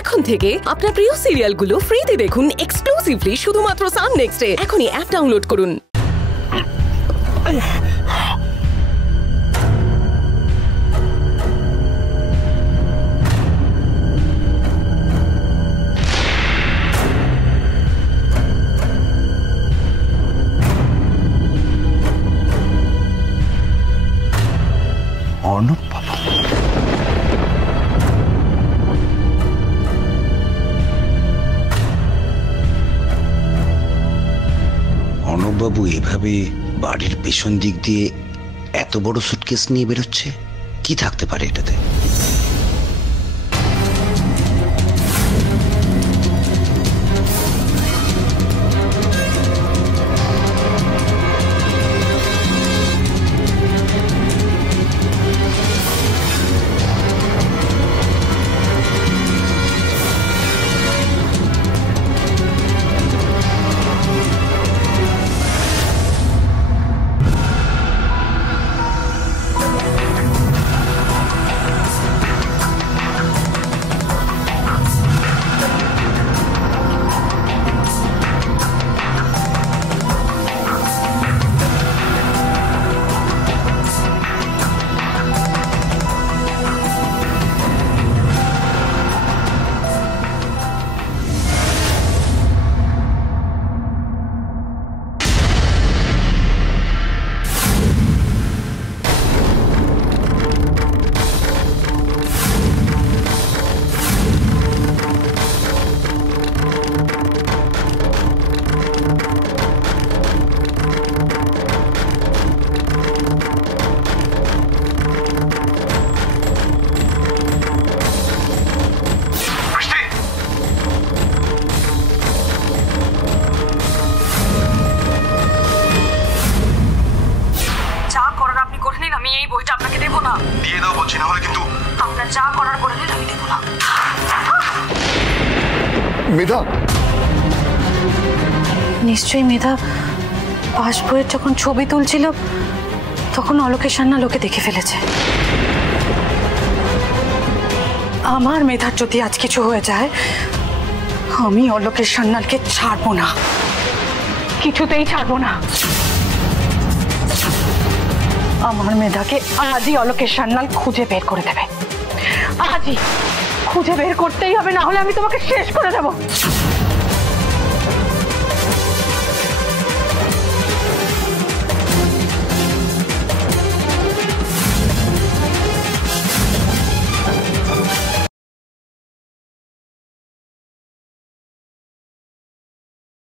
এখন থেকে আপনার প্রিয় সিরিয়ালগুলো ফ্রিতে দেখুন এক্সক্লুসিভলি শুধুমাত্র সান নেক্সটে। এখনই অ্যাপ ডাউনলোড করুন। অর্ণব বাবু, অর্ণববাবু এভাবে বাড়ির পেছন দিক দিয়ে এত বড় সুটকেস নিয়ে বেরোচ্ছে, কি থাকতে পারে এটাতে? আমি এই বইটা আপনাকে দেব না। দিয়ে দাও বলছি, না হলে কিন্তু আপনার যা করার করে নিন, আমি দেব না। মেধা, নিশ্চয়ই মেধা পাসবইয়ের যখন ছবি তুলছিল তখন অলোকের সান্না লোকে দেখে ফেলেছে। আমার মেধার যদি আজ কিছু হয়ে যায়, আমি অলোকের সান্নালকে ছাড়বো না, কিছুতেই ছাড়বো না। আমার মেধাকে আজই অলোকের সান্নাল খুঁজে বের করে দেবে, আজই খুঁজে বের করতেই হবে, না হলে আমি তোমাকে শেষ করে দেবো।